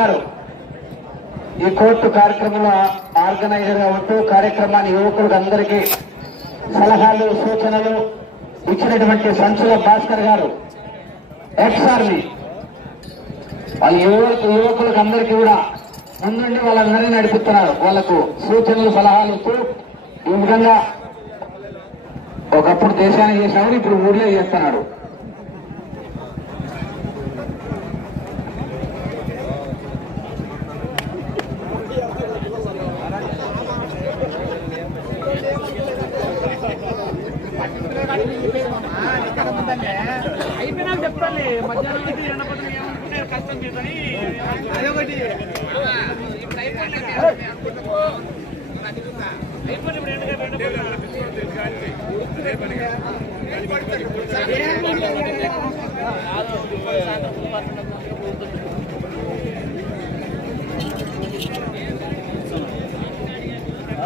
గారు ఈ కోర్టు కార్యక్రమంలో ఆర్గనైజర్గా ఉంటూ కార్యక్రమాన్ని యువకులకు అందరికీ సలహాలు సూచనలు ఇచ్చినటువంటి సంచుల భాస్కర్ గారు ఎక్స్ ఆర్మీ వాళ్ళ యువకు యువకులకు అందరికీ కూడా ముందుండి వాళ్ళందరినీ నడిపిస్తున్నారు. వాళ్ళకు సూచనలు సలహాలు ఇస్తూ ఈ విధంగా ఒకప్పుడు దేశానికి చేసినప్పుడు ఇప్పుడు ఊళ్ళో చేస్తున్నాడు.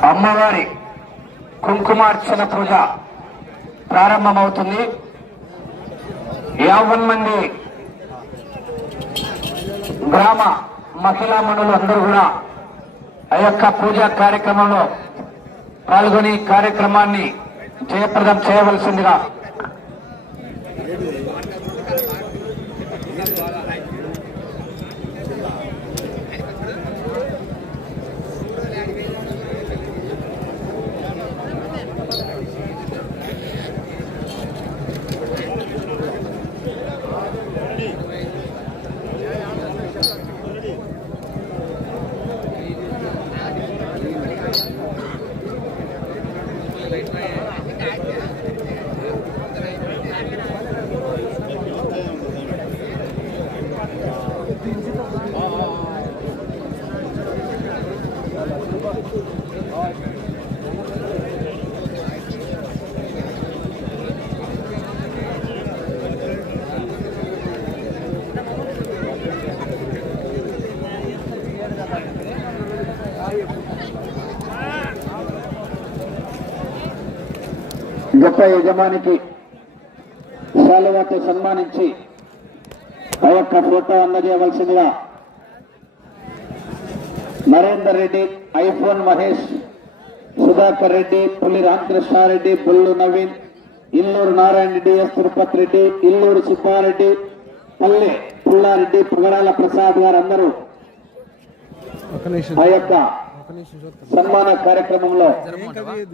అమ్మవారి కుంకుమార్చన పూజ ప్రారంభమవుతుంది. యాభై మంది గ్రామ మహిళా మండలు అందరూ కూడా ఆ యొక్క పూజా కార్యక్రమంలో పాల్గొని కార్యక్రమాన్ని జయప్రదం చేయవలసిందిగా గొప్ప యజమానికి శాలువాతో సన్మానించి ఆ యొక్క ఫోటో అందజేయవలసిందిగా నరేందర్ రెడ్డి ఐఫోన్ మహేష్ సుధాకర్ రెడ్డి పుల్లి రామకృష్ణారెడ్డి బుల్లు నవీన్ ఇల్లూరు నారాయణ రెడ్డి ఎస్ తిరుపతి రెడ్డి ఇల్లూరు సుబ్బారెడ్డి పల్లె పుల్లారెడ్డి పుగరాల ప్రసాద్ గారు అందరూ ఆ యొక్క సన్మాన కార్యక్రమంలో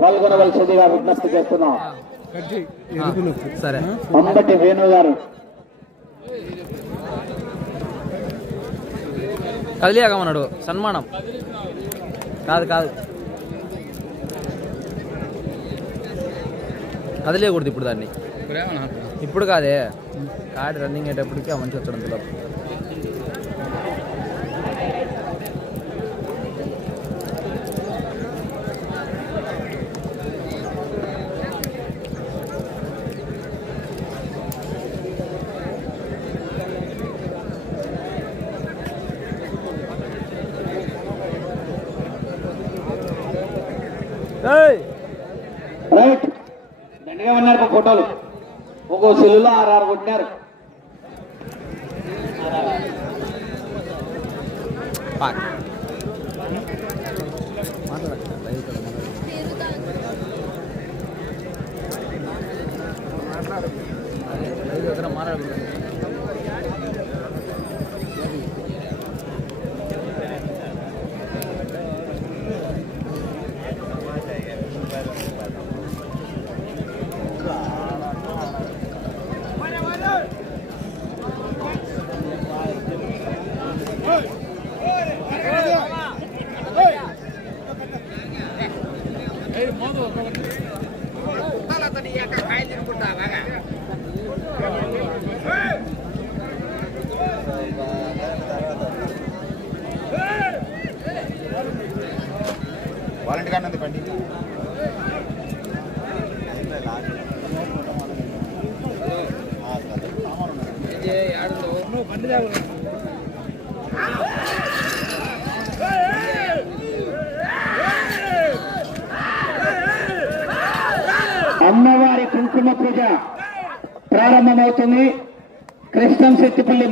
పాల్గొనవలసిందిగా విజ్ఞప్తి చేస్తున్నాం. సరే. అంబటి వేణు గారు. కదిలియాగమన్నాడు సన్మానం. కాదు కాదు. కదిలేయకూడదు ఇప్పుడు దాన్ని. ఇప్పుడు కాదే. కాడి రన్నింగ్ అయ్యేటప్పటికి ఆ మంచి వచ్చడం పిల్లలు ఫోటోలు ఒక్కో సెల్లులో ఆరు ఆరు కొట్టినారు. పాక్ Hey!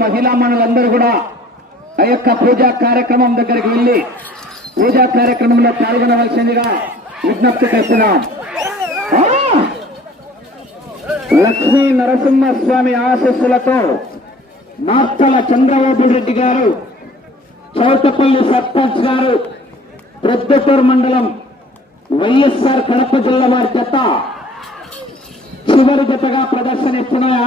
మహిళా మనులందరూ కూడా ఆ యొక్క పూజా కార్యక్రమం దగ్గరికి వెళ్ళి పూజా కార్యక్రమంలో పాల్గొనవలసిందిగా విజ్ఞప్తి చేస్తున్నాం. లక్ష్మీ నరసింహస్వామి ఆశస్సులతో నాస్తల చంద్రబాబు రెడ్డి గారు చౌటపల్లి సర్పంచ్ గారు ప్రొద్దుటూరు మండలం వైఎస్ఆర్ కడప జిల్లా వారి జత చివరి జతగా ప్రదర్శన ఇస్తున్నాయా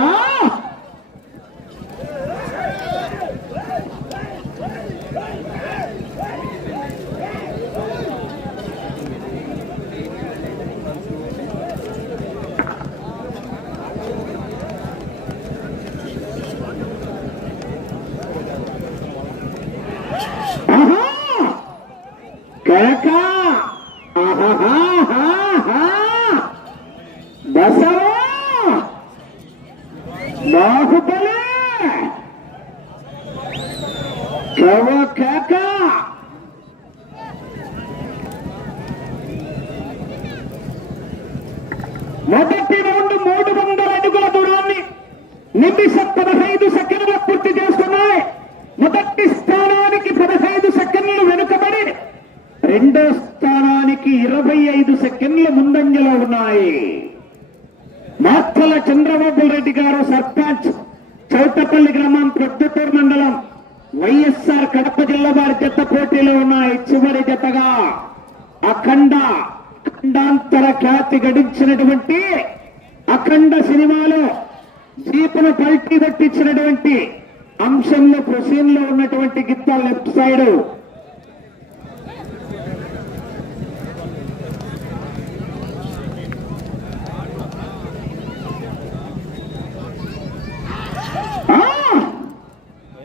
ఆహా! కేక ఆహాహాహాహా! బాహుబలి కేవ కేక మొదటి రౌండ్ మూడు వందల అడుగుల దూరాన్ని నిమిష పదహైదు సెకండ్లు పూర్తి చేసుకున్నాయి మొదటి స్థానానికి పదహైదు సెకండ్లు వెనుకబడి రెండో స్థానానికి ఇరవై ఐదు సెకండ్ల ముందంజలో ఉన్నాయి. మాత్తల చంద్రబాబు రెడ్డి గారు సర్పంచ్ చౌటపల్లి గ్రామం ప్రొద్దుటూరు మండలం వైఎస్ఆర్ కడప జిల్లా వారి జత పోటీలో ఉన్నాయి. చివరి జతగా అఖండ ఖండాంతర ఖ్యాతి గడించినటువంటి అఖండ సినిమాలో జీపును పల్టీ పట్టించినటువంటి అంశంలో ప్రొసీన్లో ఉన్నటువంటి గిత్త లెఫ్ట్ సైడ్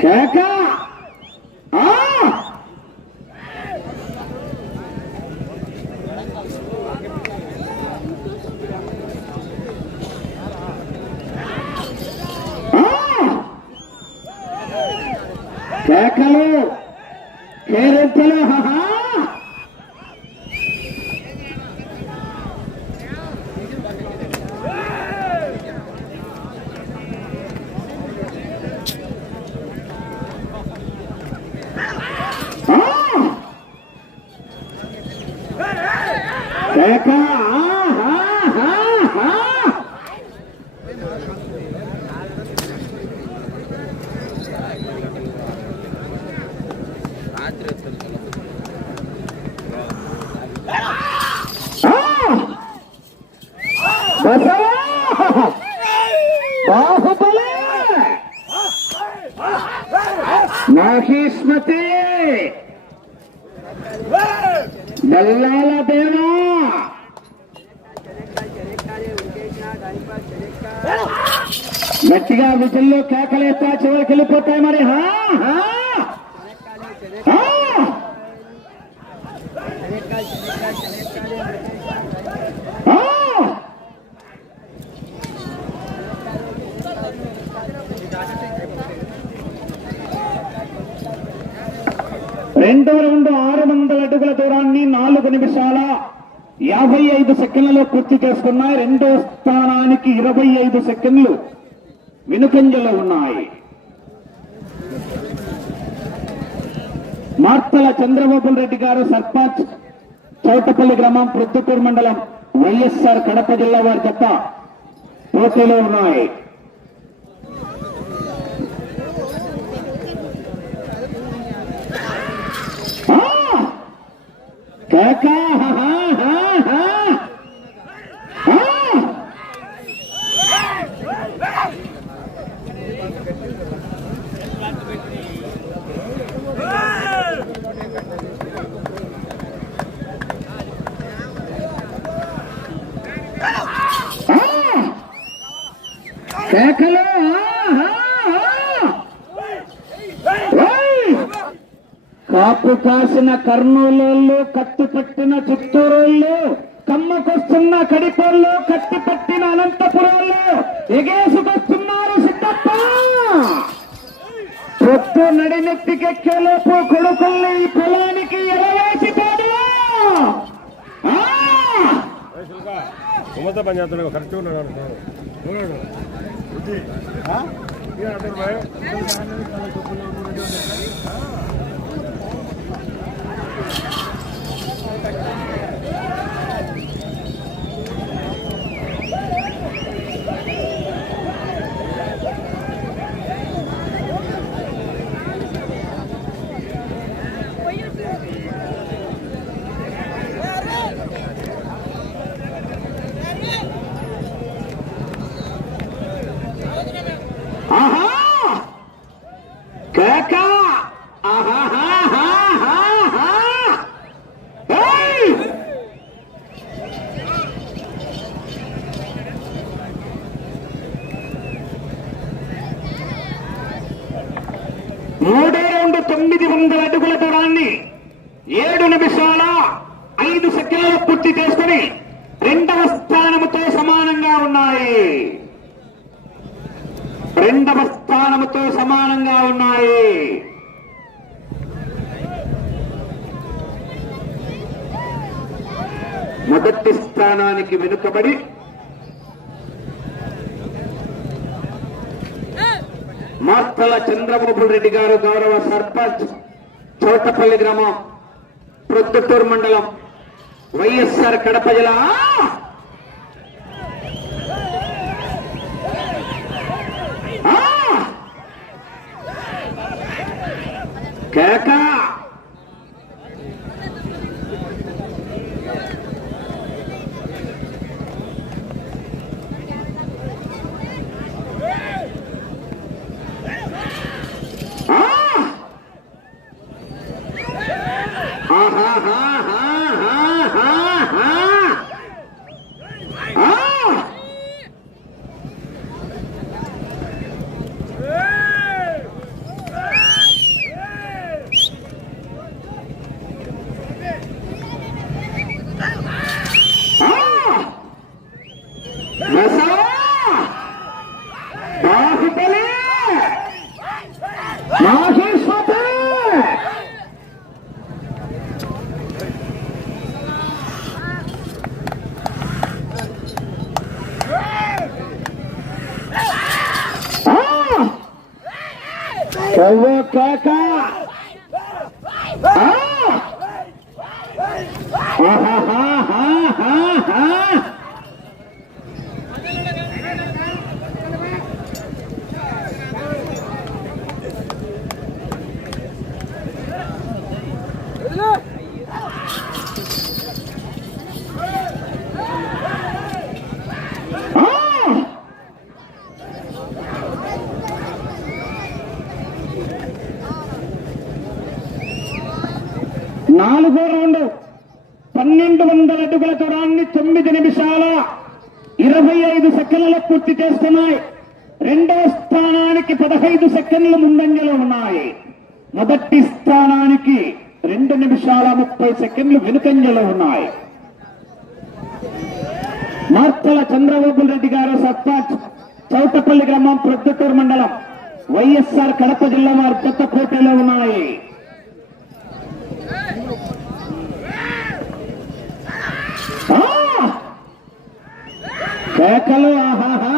కేక ఆ! ఆ! కేకలు కేరింతలు హహా ఆ! కేక ఆహాహాహా! రాత్రి వస్తుంది ఆ! విజుల్లో కేకలేస్తా చివరికి వెళ్ళిపోతాయి మరి హా హా ఆ! ఆ! రెండో రౌండ్ ఆరు వందల అడుగుల దూరాన్ని నాలుగు నిమిషాల యాభై ఐదు సెకండ్లలో పూర్తి చేసుకున్నాయి రెండో స్థానానికి ఇరవై ఐదు సెకండ్లు వెనుకంజలో ఉన్నాయి. మార్తల చంద్రబాబు రెడ్డి గారు సర్పంచ్ చౌటపల్లి గ్రామం ప్రొద్దుటూరు మండలం వైఎస్ఆర్ కడప జిల్లా వారి తప్ప పోటీలో ఉన్నాయి. ఆ! కాపు కాసిన కర్నూలు కత్తి పట్టిన చిత్తూరుళ్ళు కమ్మకొస్తున్న కడిపోళ్ళు కత్తి పట్టిన అనంతపురంలో ఎగేసుకొస్తున్నారు సిద్ధప్ప! పొత్తు నడినెత్తికెక్కేలోపు కొడుకుల్ని ఈ పొలానికి ఎరవేసిపోడు కరెక్ట్ ఉన్నాడు. ఆహా కేక ఆహాహాహాహాహా. ఏయ్! మూడే రెండు తొమ్మిది వందల అడుగుల దూరాన్ని ఏడు నిమిషాల ఐదు సెకండ్ల పూర్తి చేసుకుని రెండవ స్థానముతో సమానంగా ఉన్నాయి రెండవ స్థానముతో సమానంగా ఉన్నాయి మొదటి స్థానానికి వెనుకబడి మార్తల చంద్రబాబు రెడ్డి గారు గౌరవ సర్పంచ్ చోటపల్లి గ్రామం ప్రొద్దుటూరు మండలం వైఎస్ఆర్ కడప జిల్లా ఆ! కేక Okay, look back out. పూర్తి చేస్తున్నాయి. రెండో స్థానానికి పదహైదు సెకండ్లు ముందంజలో ఉన్నాయి. మొదటి స్థానానికి రెండు నిమిషాల ముప్పై సెకండ్లు వెనుకంజలో ఉన్నాయి. మార్తల చంద్రబాబు రెడ్డి గారు సర్పంచ్ చౌటపల్లి గ్రామం ప్రొద్దుటూరు మండలం వైఎస్ఆర్ కడప జిల్లా వారి కొత్త పోటీలో ఉన్నాయి. కేకలు ఆహాహా!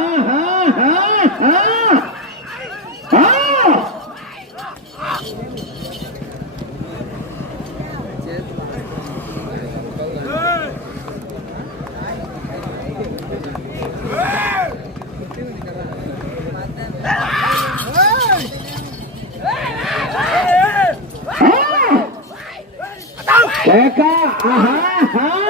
Eka, aha, aha.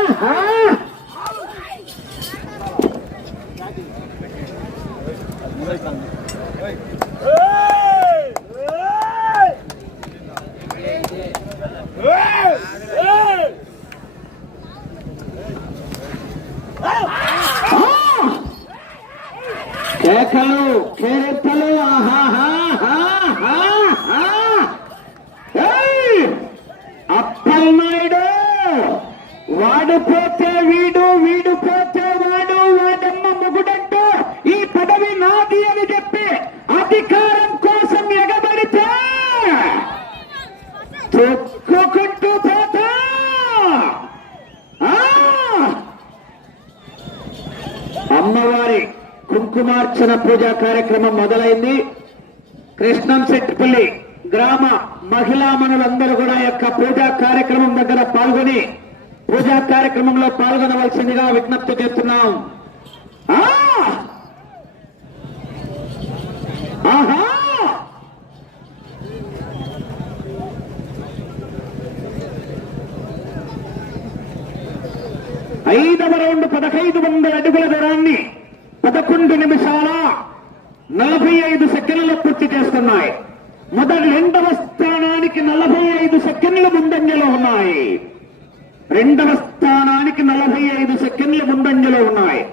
పదహైదు వందల అడుగుల దూరాన్ని పదకొండు నిమిషాల నలభై ఐదు సెకండ్లు పూర్తి చేస్తున్నాయి. మొదటి రెండవ స్థానానికి నలభై ఐదు సెకండ్లు ముందంజలో ఉన్నాయి. రెండవ స్థానానికి నలభై ఐదు సెకండ్లు ముందంజలో ఉన్నాయి.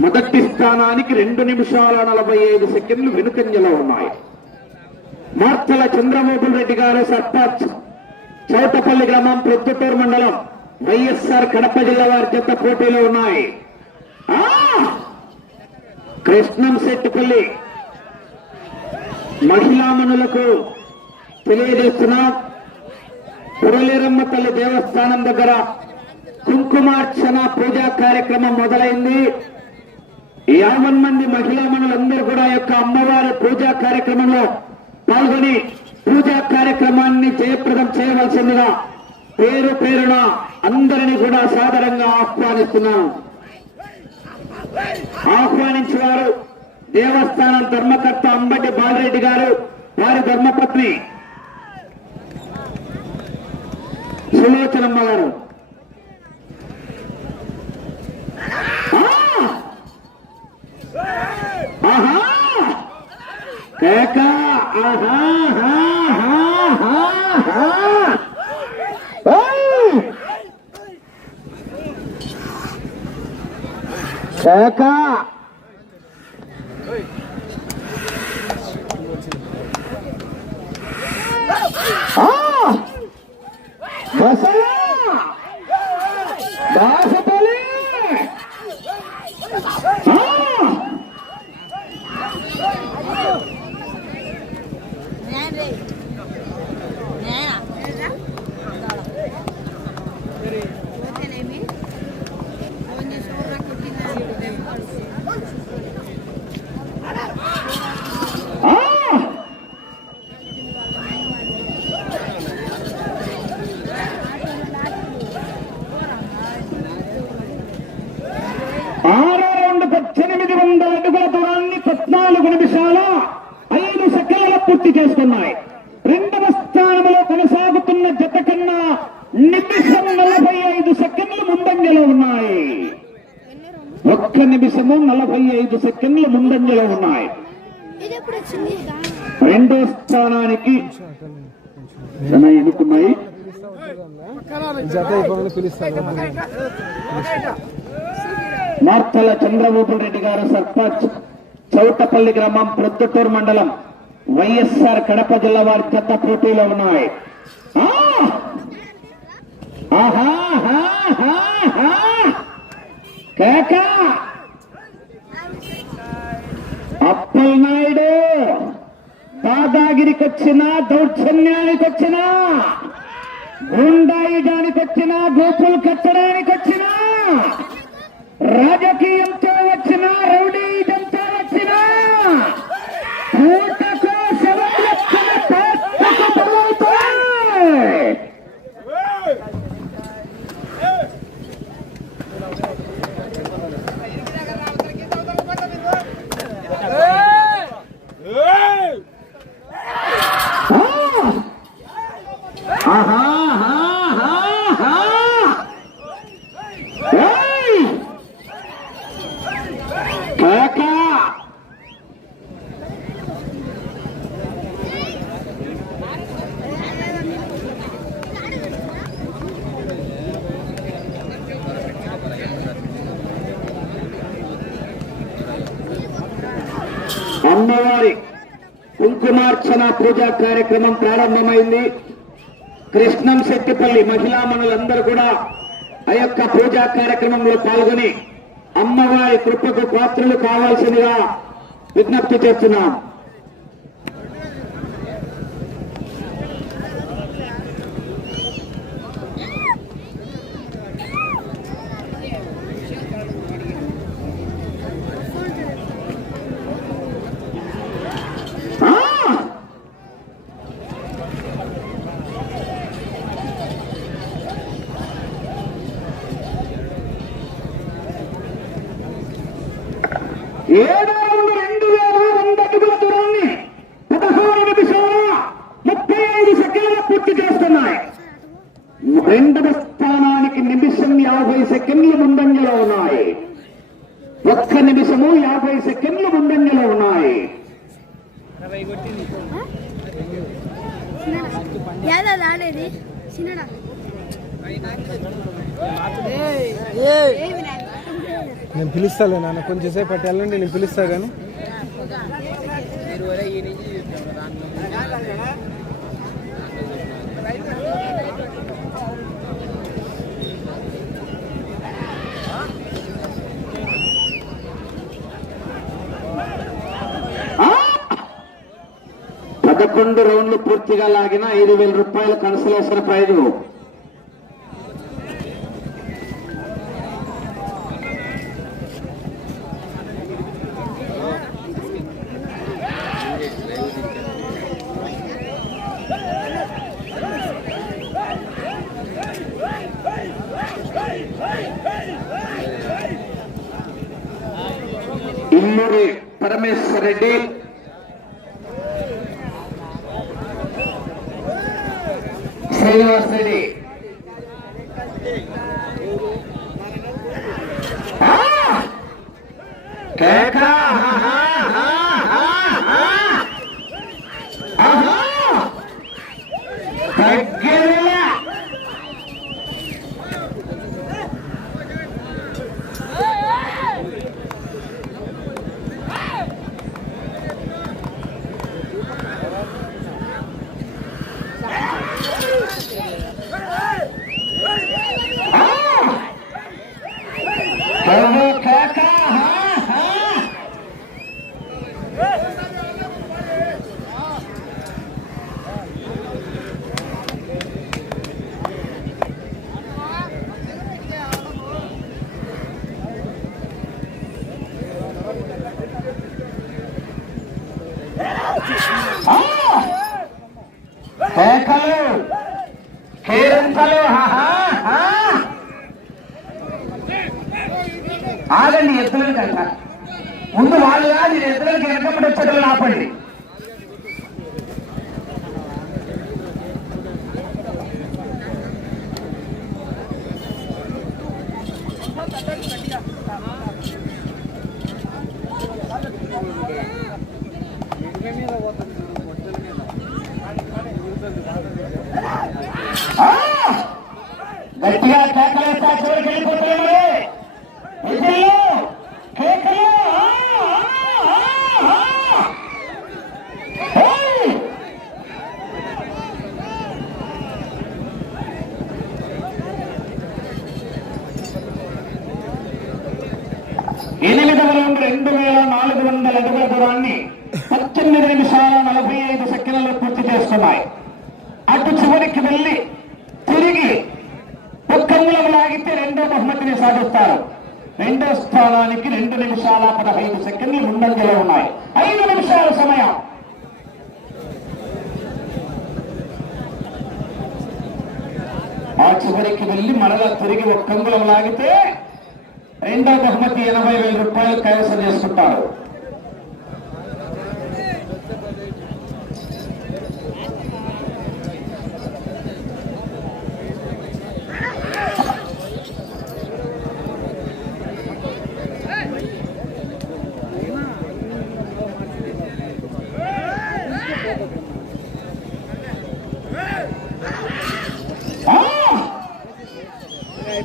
మొదటి స్థానానికి రెండు నిమిషాల నలభై ఐదు సెకండ్లు వెనుకంజలో ఉన్నాయి. మార్తల చంద్రమోహన్ రెడ్డి గారు సర్పంచ్ చౌటపల్లి గ్రామం ప్రొద్దుటూరు మండలం. వైఎస్ఆర్ కడప జిల్లా వారి చెత్త పోటీలో ఉన్నాయి. ఆ! కృష్ణం శెట్టిపల్లి. మహిళామణులకు తెలియజేస్తున్నాం పురలేరమ్మ తల్లి దేవస్థానం దగ్గర కుంకుమార్చన పూజా కార్యక్రమం మొదలైంది. యాభై మంది మహిళామణులందరూ కూడా యొక్క అమ్మవారి పూజా కార్యక్రమంలో పాల్గొని పూజా కార్యక్రమాన్ని జయప్రదం చేయవలసిందిగా పేరు పేరున అందరినీ కూడా సాదరంగా ఆహ్వానిస్తున్నాను ఆహ్వానించేవారు దేవస్థానం ధర్మకర్త అంబటి బాలరెడ్డి గారు వారి ధర్మపత్ని సులోచనమ్మ గారు. ఆ! ఆహా! కేక! ఆహా! శాఖ హా, హా, హా. ఏయ్! కేక ఆ! బసవా! బాసపల్లి! ఆ! నేనే నేనా పోతేనేమి ఫోన్ చేసి ఊర్రా కొట్టిందా ఆ! ఆరో రౌండ్ పద్దెనిమిది వందల అడుగుల దూరాన్ని పద్నాలుగు నిమిషాల ఐదు సెకండ్ల పూర్తి చేసుకున్నాయి రెండవ స్థానంలో కొనసాగుతున్న జత కన్నా నిమిషం నలభై ఐదు సెకండ్లు ముందంజలో ఉన్నాయి ఒక్క నిమిషము నలభై ఐదు సెకండ్లు ముందంజలో ఉన్నాయి. రెండో స్థానానికి ఎన్నుకున్నాయి మార్తల చంద్రబాబు రెడ్డి గారు సర్పంచ్ చౌటపల్లి గ్రామం ప్రొద్దుటూరు మండలం వైఎస్ఆర్ కడప జిల్లా వారి చెత్త పోటీలో ఉన్నాయి! ఆహా. కేక! అప్పలనాయుడు దాదాగిరికి వచ్చినా దౌర్జన్యానికి వచ్చినా గుండాయుడానికి వచ్చినా గోపులు కట్టడానికి వచ్చినా రాజకీయంతో వచ్చినా రౌడీజంతో వచ్చినా పూటకు శవం లెక్కన కుంకుమార్చన పూజా కార్యక్రమం ప్రారంభమైంది. కృష్ణం శెట్టిపల్లి మహిళా మనులందరూ కూడా ఆ యొక్క పూజా కార్యక్రమంలో పాల్గొని అమ్మవారి కృపకు పాత్రలు కావాల్సిందిగా విజ్ఞప్తి చేస్తున్నాం ఆ! ఏడు వందల రెండు వేల వంద అడుగుల దూరాన్ని పదహారు నిమిషాల ముప్పై ఐదు సెకండ్ల పూర్తి చేస్తున్నాయి రెండవ స్థానానికి నిమిషం యాభై సెకండ్లు ముందంజలో ఉన్నాయి ఒక్క నిమిషము యాభై సెకండ్లు ముందంజలో ఉన్నాయి యాదా ఆడేది చిన్నడా నేను పిలుస్తాలే నాన్న కొంచెంసేపు అటు వెళ్ళండి నేను పిలుస్తా కానీ పదకొండు రౌండ్లు పూర్తిగా లాగిన ఐదు వేల రూపాయల కన్సలేషన్ ప్రైజు. రెడ్డి శ్రీనివాస్ రెడ్డి ఆ! కేక! ఆహా! ఆహా! ఆహా! దగ్గరలే! ఆ! కేక! కేక! ఆహా! ఆ! కేకలు కేరింతలు ఆహా! ఆ! ఆగండి ఎద్దులను కనుక. ముందు వాళ్ళు కాదు ఇది ఎద్దులకు వెనకబడి వచ్చేటప్పుడు ఆపండి ఆ! గట్టిగా కేకలేస్తా చివరికి వెళ్ళిపోతుంది విజయలు కేకలు ఆ! ఆ! ఆ! ఏయ్! ఎనిమిదవ రౌండ్ రెండు వేల నాలుగు వందల అడుగుల దూరాన్ని పద్దెనిమిది నిమిషాల నలభై ఐదు సెకండ్లలో పూర్తి చేస్తున్నాయి అటు చివరికి వెళ్ళి తిరిగి ఒక్కంగులం లాగితే రెండో బహుమతిని సాధిస్తారు. రెండో స్థానానికి రెండు నిమిషాల పదహైదు సెకండ్లు ముందంజలో ఉన్నాయి. ఐదు నిమిషాల సమయం. ఆ చివరికి వెళ్ళి మరలా తిరిగి ఒక్కంగులం లాగితే రెండో బహుమతి ఎనభై వేల రూపాయలు కైవసం చేసుకుంటారు ఆ!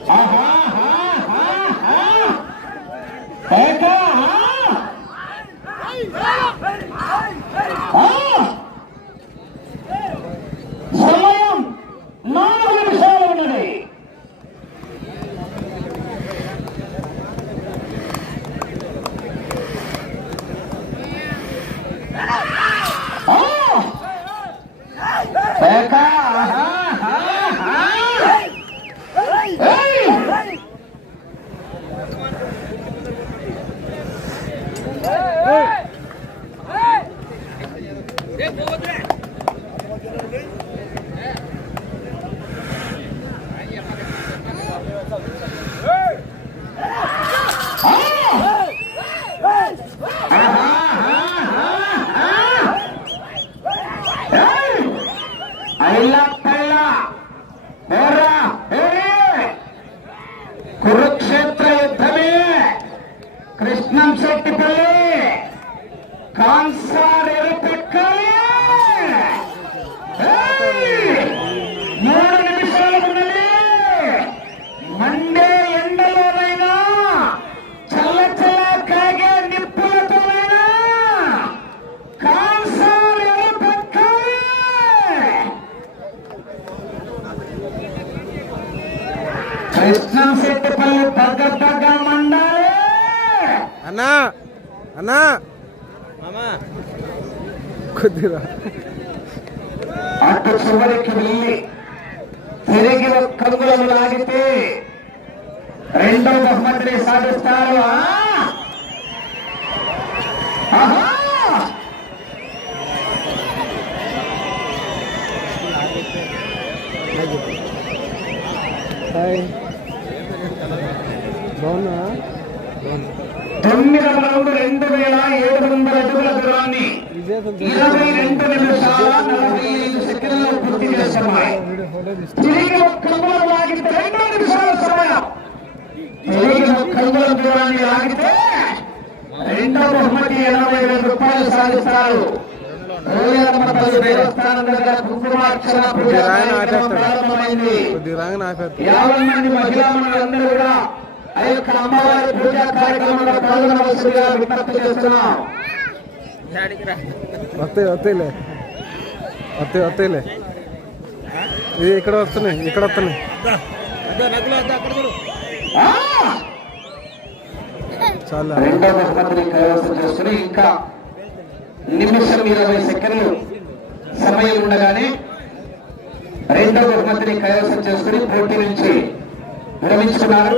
ఆహా! ఆహా! ఆహా! కేక! ఆ! ఆ! ఐలా పైల ఓరా ఓరే కురుక్షేత్ర యుద్ధమే కృష్ణం చెట్టుపల్లి కాన్సార్ ఎరుపెక్కలి. మూడు నిమిషాలకు ఉన్నది. మండే ఎండలోనైనా చల్ల చల్ల కాగే నిప్పులతోనైనా కాన్సార్ ఎరుపెక్కలి. కృష్ణం చెట్టుపల్లి దగ్గర దగ్గర అన్నా అన్నా. కొద్దిగా అటు చివరికి వెళ్ళి తిరిగి అంగుళం లాగితే రెండో బహుమతిని సాధిస్తారు. బాగున్నా తొమ్మిదవ రౌండ్ రెండు వేల ఏడు వందల అడుగుల దూరాన్ని ఇరవై రెండు నిమిషాల నలభై ఐదు సెకండ్లు పూర్తి చేస్తున్నాయి. తిరిగి ఒక్క అంగుళం లాగితే రెండు నిమిషాల సమయం. తిరిగి ఒక్క అంగుళం దూరాన్ని లాగితే రెండో బహుమతి ఎనభై వేల రూపాయలు సాధిస్తారు. ప్రారంభమైంది. యాభై మంది మహిళా మనులందరూ కూడా ఆ యొక్క అమ్మవారి పూజా కార్యక్రమంలో పాల్గొనవలసిందిగా విజ్ఞప్తి చేస్తున్నాం. వస్తాయి వస్తాయిలే వస్తాయి వస్తాయిలే ఇది ఇక్కడ వస్తున్నాయి ఇక్కడ వస్తున్నాయి! చాలా. రెండో బహుమతిని కైవసం చేసుకుని ఇంకా నిమిషం ఇరవై సెకండ్లు సమయం ఉండగానే రెండో బహుమతిని కైవసం చేసుకుని పోటీ నుంచి విరమించుకున్నారు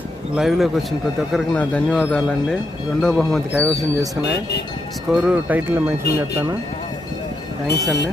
లైవ్లోకి వచ్చిన ప్రతి ఒక్కరికి నా ధన్యవాదాలండి. రెండో బహుమతి కైవసం చేసుకున్నాయి. స్కోరు టైటిల్ మెన్షన్ చెప్తాను థ్యాంక్స్ అండి.